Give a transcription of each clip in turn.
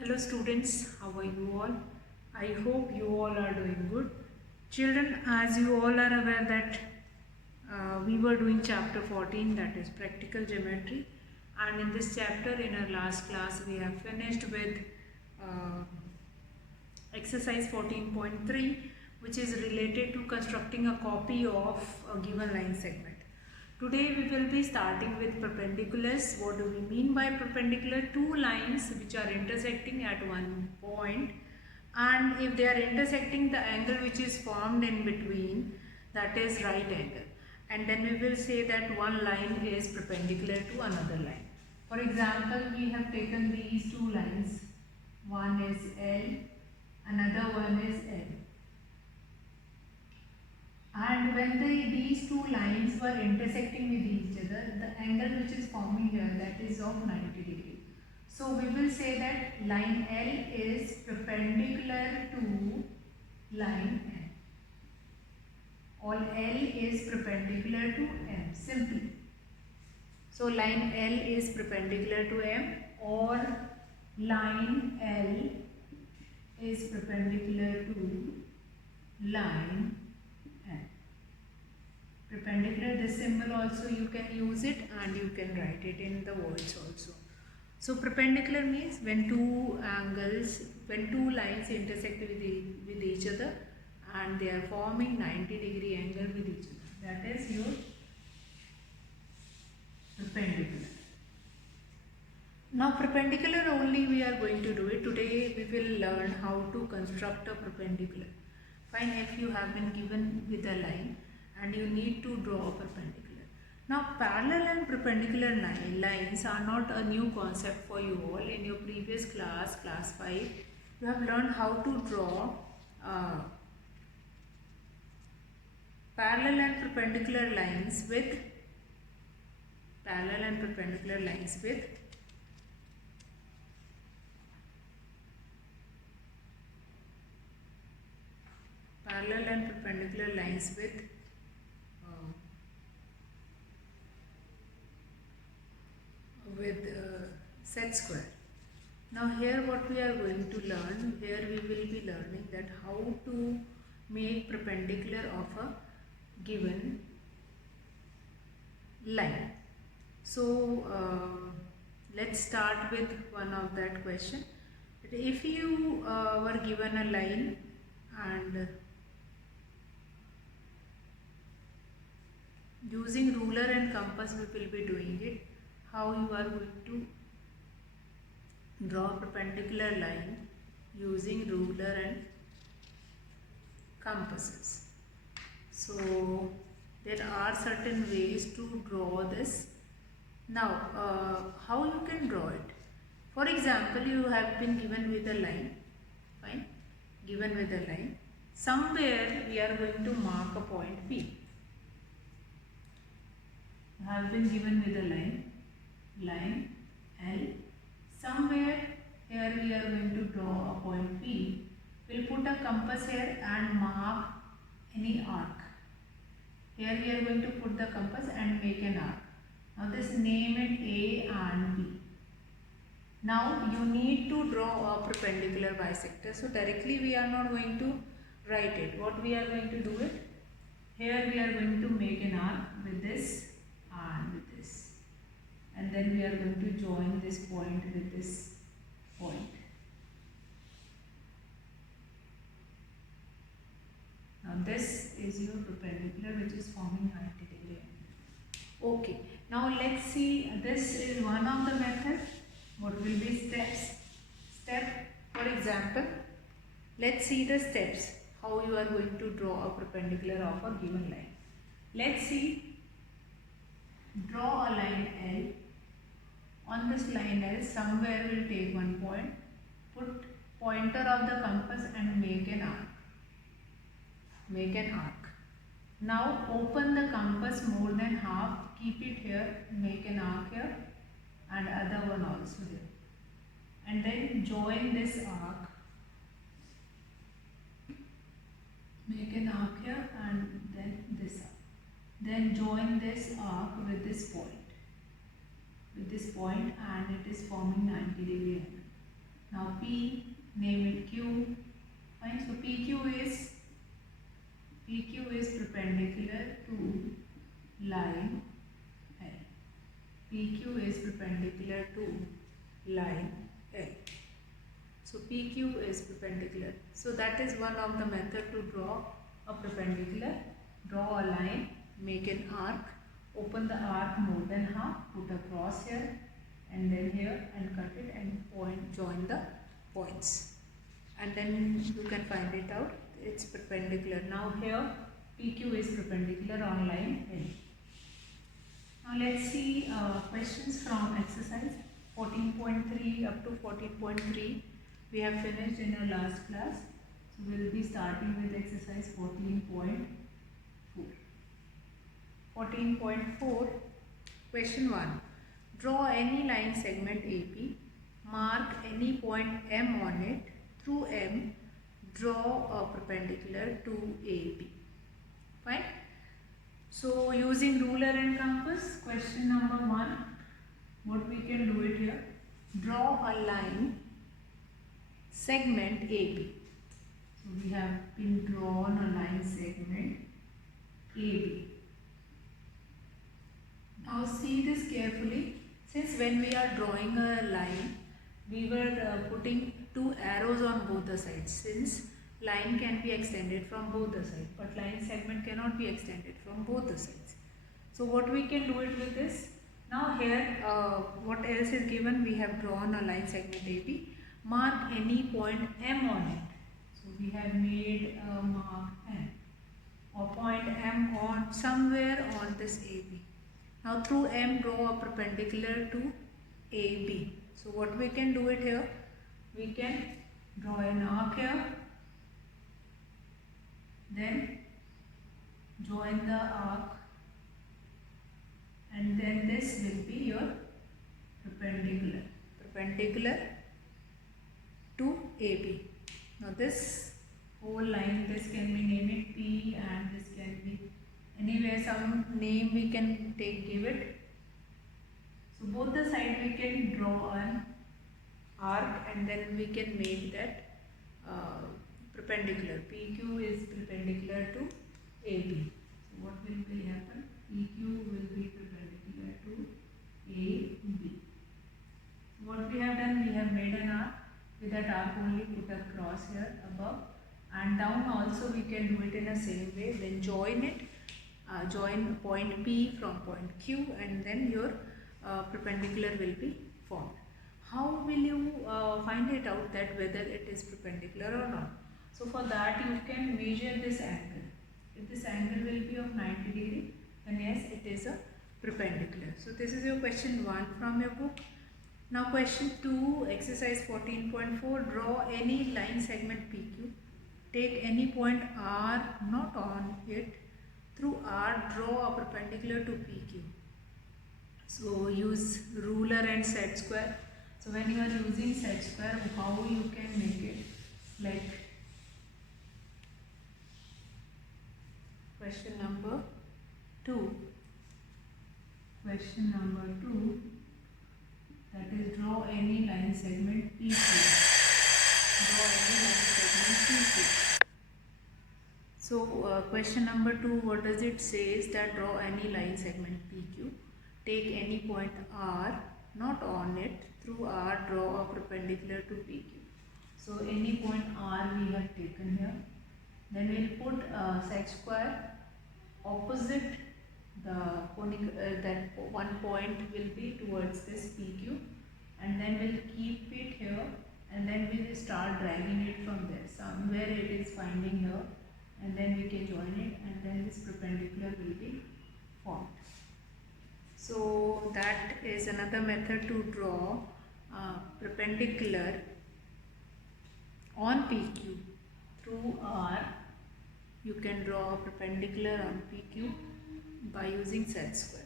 Hello students, how are you all? I hope you all are doing good. Children, as you all are aware that we were doing chapter 14, that is practical geometry, and in this chapter in our last class we have finished with uh, exercise 14.3, which is related to constructing a copy of a given line segment. Today we will be starting with perpendiculars. What do we mean by perpendicular? Two lines which are intersecting at one point, and if they are intersecting, the angle which is formed in between, that is right angle, and then we will say that one line is perpendicular to another line. For example, we have taken these two lines. One is L, another one is L. And when these two lines were intersecting with each other, the angle which is forming here, that is of 90 degree. So we will say that line L is perpendicular to line M. Or L is perpendicular to M, simply. So line L is perpendicular to M, or line L is perpendicular to line M. Perpendicular, this symbol also you can use it and you can write it in the words also. So perpendicular means when two lines intersect with each other and they are forming 90-degree angle with each other. That is your perpendicular. Now perpendicular only we are going to do it. Today we will learn how to construct a perpendicular. Fine, if you have been given with a line and you need to draw a perpendicular. Now parallel and perpendicular lines are not a new concept for you all. In your previous class, class 5, you have learned how to draw parallel and perpendicular lines with parallel and perpendicular lines with set square. Now here what we are going to learn, here we will be learning that how to make perpendicular of a given line. So let's start with one of that question. If you were given a line and using ruler and compass we will be doing it, how you are going to draw a perpendicular line using ruler and compasses. So there are certain ways to draw this. Now how you can draw it? For example, you have been given with a line, fine, given with a line. Somewhere we are going to mark a point P. Have been given with a line L. Somewhere here we are going to draw a point P. We'll put a compass here and mark any arc. Here we are going to put the compass and make an arc. Now this name it A and B. Now you need to draw a perpendicular bisector. So directly we are not going to write it. What we are going to do it? Here we are going to make an arc with this and with this, and then we are going to join this point with this point. Now this is your perpendicular which is forming 90 degree angle. Okay, now let's see, this is one of the methods. What will be steps? For example, let's see the steps how you are going to draw a perpendicular of a given line. Let's see. Draw a line L. On this line L, somewhere we'll take one point, put pointer of the compass and make an arc. Now open the compass more than half, keep it here, make an arc here, and other one also here. And then join this arc, make an arc here and then this arc. Then join this arc with this point and it is forming 90 degree angle. Now P, name it Q. Fine. So PQ is perpendicular to line L. PQ is perpendicular to line L. So PQ is perpendicular. So that is one of the method to draw a perpendicular. Draw a line, make an arc, open the arc more than half, put a cross here and then here and cut it and join the points. And then you can find it out. It's perpendicular. Now here PQ is perpendicular on line L. Now let's see questions from exercise 14.3 up to 14.3. We have finished in our last class. So we will be starting with exercise 14.4. 14.4. Question 1. Draw any line segment AP. Mark any point M on it. Through M, draw a perpendicular to AB. Fine. So using ruler and compass, question number 1, what we can do it here. Draw a line segment AB. So we have been drawn a line segment AB. Now see this carefully. Since when we are drawing a line, we were putting two arrows on both the sides, since line can be extended from both the sides, but line segment cannot be extended from both the sides. So what we can do it with this. Now here what else is given? We have drawn a line segment AB. Mark any point M on it. So we have made a mark M or point M on somewhere on this AB. Now through M, draw a perpendicular to AB. So what we can do it here? We can draw an arc here, then join the arc, and then this will be your perpendicular to AB. Now this whole line, this can be named P and this can be anywhere some name we can give it. So both the side we can draw an arc and then we can make that perpendicular. PQ is perpendicular to AB. So what will be happen? PQ will be perpendicular to AB. What we have done, we have made an arc. With that arc only put a cross here above, and down also we can do it in the same way. Then join it, join point P from point Q, and then your perpendicular will be formed. How will you find it out that whether it is perpendicular or not? So for that you can measure this angle. If this angle will be of 90 degree, then yes, it is a perpendicular. So this is your question 1 from your book. Now question 2, exercise 14.4, draw any line segment PQ. Take any point R not on it. Through R, draw a perpendicular to PQ. So use ruler and set square. So when you are using set square, how you can make it? Like question number 2. Question number 2, that is draw any line segment PQ. Draw any line segment PQ. So question number 2, what does it say is that draw any line segment PQ. Take any point R not on it. Through R, draw a perpendicular to PQ. So any point R we have taken here. Then we will put set square opposite the conic, that one point will be towards this PQ, and then we'll keep it here, and then we will start dragging it from there. Somewhere it is finding here, and then we can join it, and then this perpendicular will be formed. So that is another method to draw perpendicular on PQ. Through R, you can draw a perpendicular on PQ by using set square.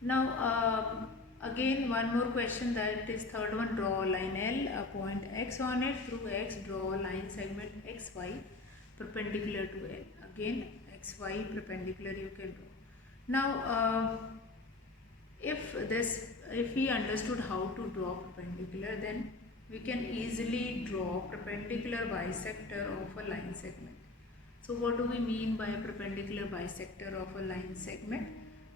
Now again one more question, that is third one, draw line L, a point X on it. Through X, draw a line segment XY perpendicular to L. Again XY perpendicular you can draw. Now if we understood how to draw perpendicular, then we can easily draw perpendicular bisector of a line segment. So what do we mean by a perpendicular bisector of a line segment?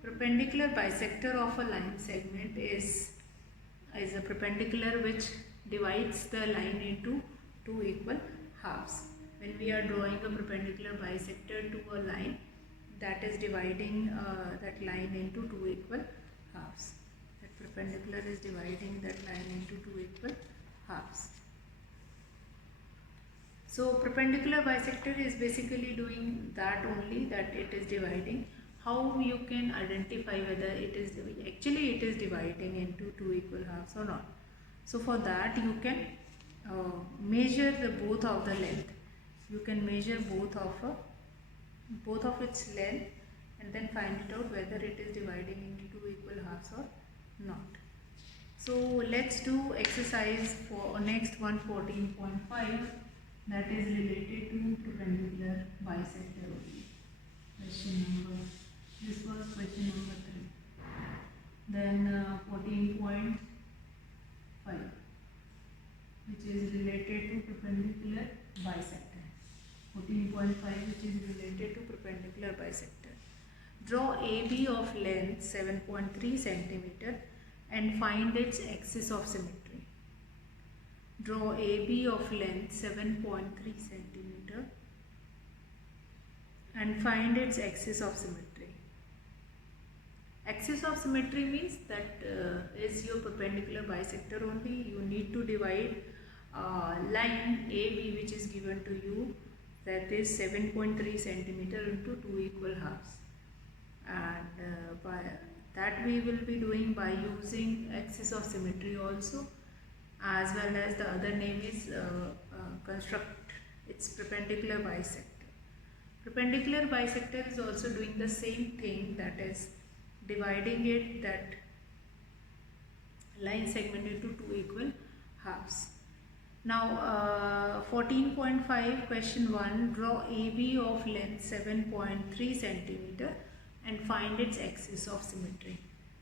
Perpendicular bisector of a line segment is a perpendicular which divides the line into two equal halves. When we are drawing a perpendicular bisector to a line, that is dividing that line into two equal halves. That perpendicular is dividing that line into two equal halves. So perpendicular bisector is basically doing that only, that it is dividing. How you can identify whether it is dividing into two equal halves or not? So for that you can measure the both of the length. You can measure both of its length and then find it out whether it is dividing into two equal halves or not. So let's do exercise for next one, 14.5, that is related to perpendicular bisector only. This was question number 3. Then 14.5, which is related to perpendicular bisector. 14.5, which is related to perpendicular bisector. Draw AB of length 7.3 cm and find its axis of symmetry. Draw AB of length 7.3 cm and find its axis of symmetry. Axis of symmetry means that is your perpendicular bisector only. You need to divide line AB, which is given to you, that is 7.3 cm, into two equal halves, and by that we will be doing by using axis of symmetry also, as well as the other name is construct its perpendicular bisector. Perpendicular bisector is also doing the same thing, that is dividing it, that line segment, into two equal halves. Now 14.5, question 1, draw AB of length 7.3 cm and find its axis of symmetry.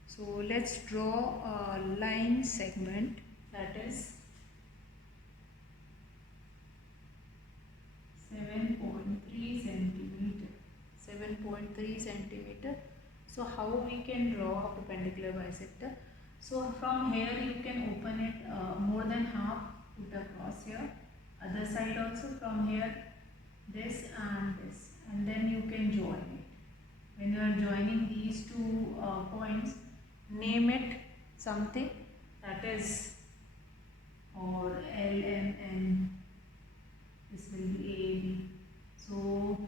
So let's draw a line segment, that is 7.3 cm. 7.3 cm. So how we can draw a perpendicular bisector? So from here you can open it more than half, put across here, other side also, from here this, and then you can join it. When you are joining these two points, name it something, that is, or L, M, N, this will be A, B. So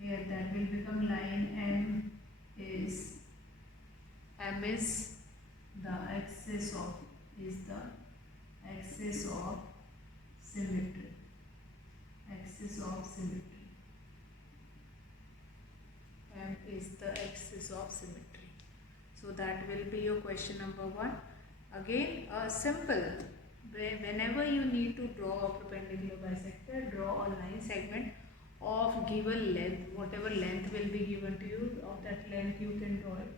here that will become line M is the axis of symmetry. Axis of symmetry. M is the axis of symmetry. So that will be your question number 1. Again, simple. Whenever you need to draw a perpendicular bisector, draw a line segment of given length. Whatever length will be given to you, of that length you can draw it,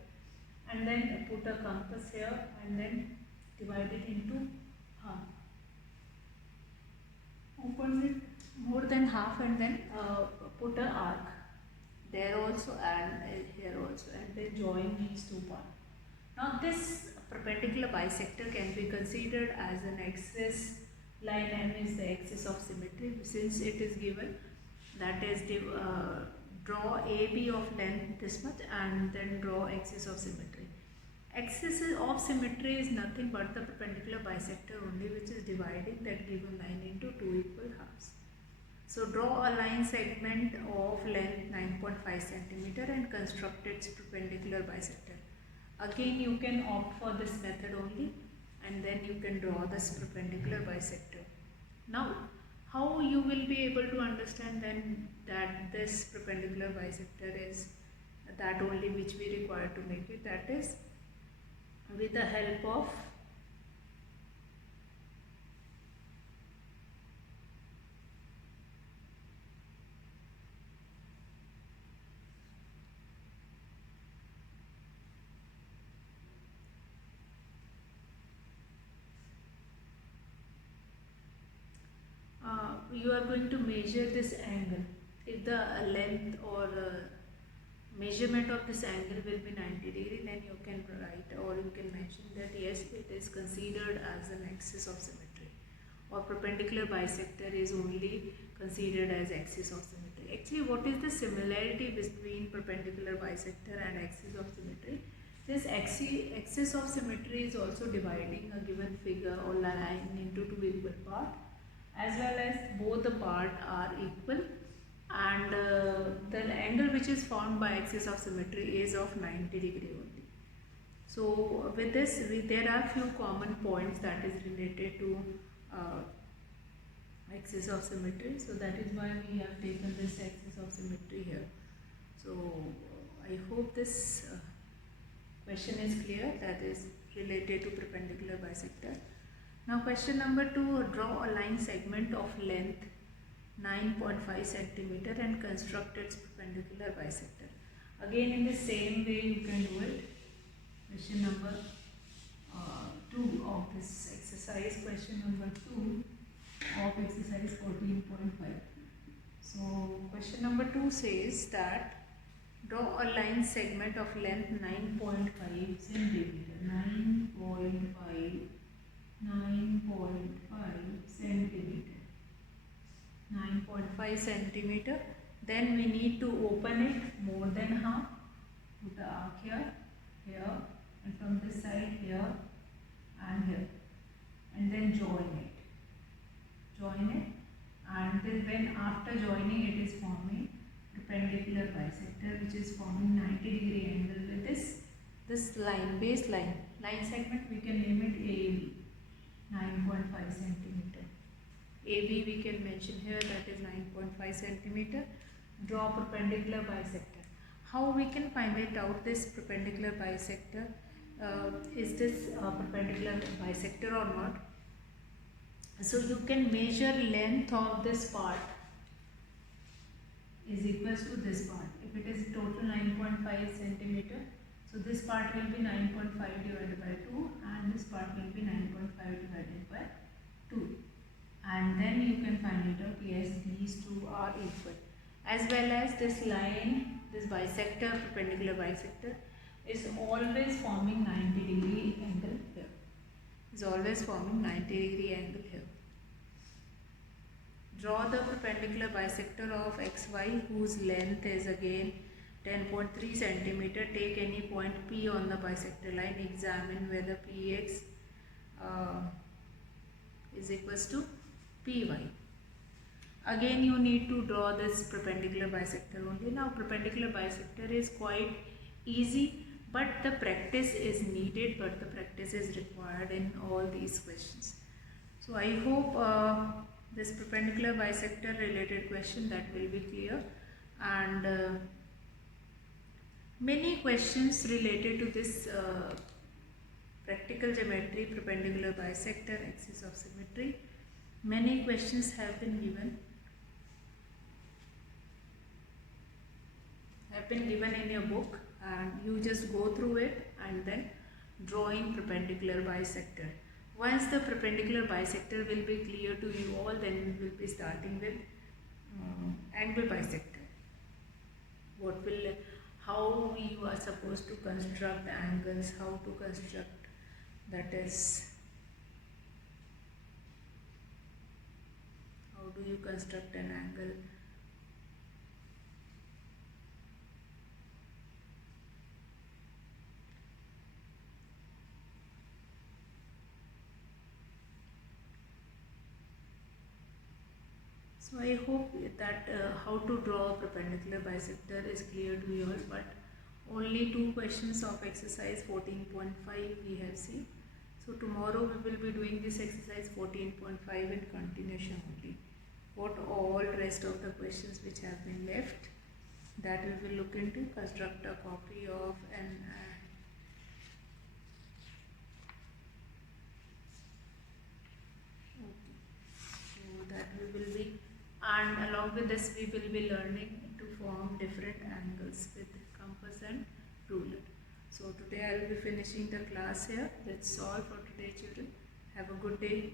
and then put a compass here and then divide it into half. Open it more than half and then put an arc there also and here also, and then join these two parts. Now this perpendicular bisector can be considered as an axis. Line M is the axis of symmetry, since it is given, that is draw AB of length this much and then draw axis of symmetry. Axis of symmetry is nothing but the perpendicular bisector only, which is dividing that given line into two equal halves. So draw a line segment of length 9.5 cm and construct its perpendicular bisector. Again you can opt for this method only, and then you can draw this perpendicular bisector. Now how you will be able to understand then that this perpendicular bisector is that only which we require to make it, that is with the help of you are going to measure this angle. If the length or measurement of this angle will be 90 degree, then you can write or you can mention that yes, it is considered as an axis of symmetry, or perpendicular bisector is only considered as axis of symmetry. Actually, what is the similarity between perpendicular bisector and axis of symmetry? This axis of symmetry is also dividing a given figure or line into two equal parts, as well as both the parts are equal, and the angle which is formed by axis of symmetry is of 90 degree only. So with this, there are few common points that is related to axis of symmetry. So that is why we have taken this axis of symmetry here. So I hope this question is clear, that is related to perpendicular bisector. Now question number 2, draw a line segment of length 9.5 centimeter and construct its perpendicular bisector. Again, in the same way you can do it. Question number 2 of this exercise, question number 2 of exercise 14.5. So question number 2 says that draw a line segment of length 9.5 centimeter. 9.5 centimeter. 9.5 centimeter. Then we need to open it more than half. Put the arc here, here, and from this side here and here, and then join it. Join it, and then when after joining it is forming perpendicular bisector, which is forming 90 degree angle with this line, base line segment. We can name it AB, 9.5 centimeter. AB we can mention here, that is 9.5 centimeter. Draw perpendicular bisector. How we can find it out, this perpendicular bisector? Is this perpendicular bisector or not? So you can measure length of this part is equals to this part. If it is total 9.5 centimeter, so this part will be 9.5 divided by 2 and this part will be 9.5 divided by 2. And then you can find it out, yes, these two are equal. As well as this line, this bisector, perpendicular bisector, is always forming 90 degree angle here. Is always forming 90 degree angle here. Draw the perpendicular bisector of xy whose length is again 10.3 centimeter. Take any point P on the bisector line. Examine whether Px is equals to Py. Again you need to draw this perpendicular bisector only. Now perpendicular bisector is quite easy, but the practice is needed, but the practice is required in all these questions. So I hope this perpendicular bisector related question that will be clear, and many questions related to this practical geometry, perpendicular bisector, axis of symmetry. Many questions have been given in your book, and you just go through it and then drawing perpendicular bisector. Once the perpendicular bisector will be clear to you all, then we will be starting with angle bisector. How you are supposed to construct angles, how to construct, that is, how do you construct an angle. So I hope that how to draw a perpendicular bisector is clear to you all, but only 2 questions of exercise 14.5 we have seen. So tomorrow we will be doing this exercise 14.5 in continuation only. What all rest of the questions which have been left, that we will look into. Construct a copy of an so that we will be, and along with this we will be learning to form different angles with compass and ruler. So today I will be finishing the class here. That's all for today, children. Have a good day.